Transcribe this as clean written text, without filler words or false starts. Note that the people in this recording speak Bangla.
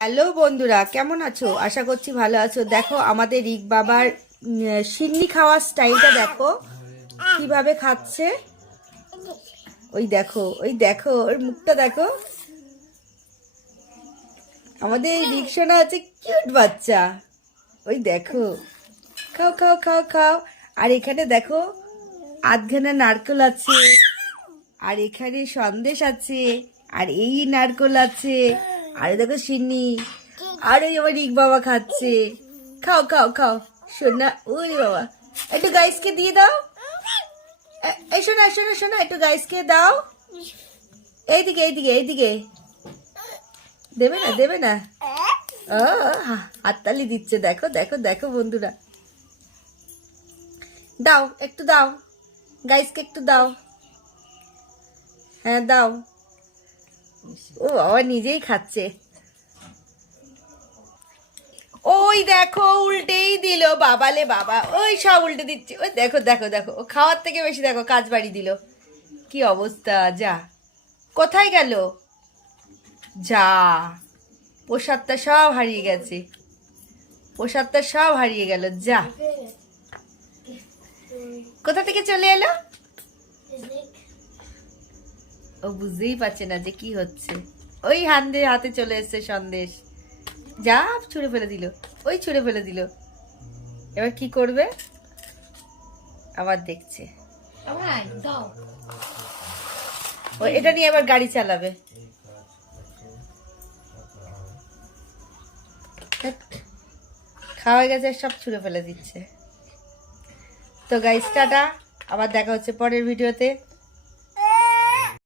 হ্যালো বন্ধুরা, কেমন আছো? আশা করছি ভালো আছো। দেখো আমাদের রিক বাবার সিন্নি খাওয়ার স্টাইলটা দেখো, কিভাবে খাচ্ছে। ওই দেখো, ওই দেখো, ওর মুখটা দেখো। আমাদের এই রিকশোনা হচ্ছে কিউট বাচ্চা। ওই দেখো, খাও খাও খাও খাও। আর এখানে দেখো আধখানা নারকেল আছে, আর এখানে সন্দেশ আছে, আর এই নারকেল আছে, আর দেখো সিন্নি, আর ওই আমার রিক বাবা খাচ্ছে। খাও খাও খাও সোনা। ওরে বাবা, একটু গাইসকে দিয়ে দাও। এই শোনা শোনা শোনা, একটু গাইসকে দাও। এইদিকে এইদিকে এইদিকে। দেবে না দেবে না। ও, হাততালি দিচ্ছে। দেখো দেখো দেখো বন্ধুরা, দাও একটু দাও, গাইসকে একটু দাও। হ্যাঁ দাও। ও বাবা নিজেই খাচ্ছে। ওই দেখো উল্টেই দিল, বাবালে বাবা, ওই সব উল্টে দিচ্ছে। ওই দেখো দেখো দেখো, ও খাওয়ার থেকে বেশি দেখো কাজ বাড়ি দিল। কি অবস্থা! যা, কোথায় গেল? যা, প্রসাদটা সব হারিয়ে গেছে, প্রসাদটা সব হারিয়ে গেল। যা, কোথা থেকে চলে এলো? ও বুঝতেই পারছে না যে কি হচ্ছে। ওই হাতে চলে এসছে সন্দেশ। যা, ছুঁড়ে ফেলে দিল, ওই ছুঁড়ে ফেলে দিল। এবার কি করবে? আবার দেখছে। ও এটা নিয়ে আবার গাড়ি চালাবে। খাওয়া গেছে, সব ছুঁড়ে ফেলে দিচ্ছে। তো গাইস টাটা, আবার দেখা হচ্ছে পরের ভিডিওতে।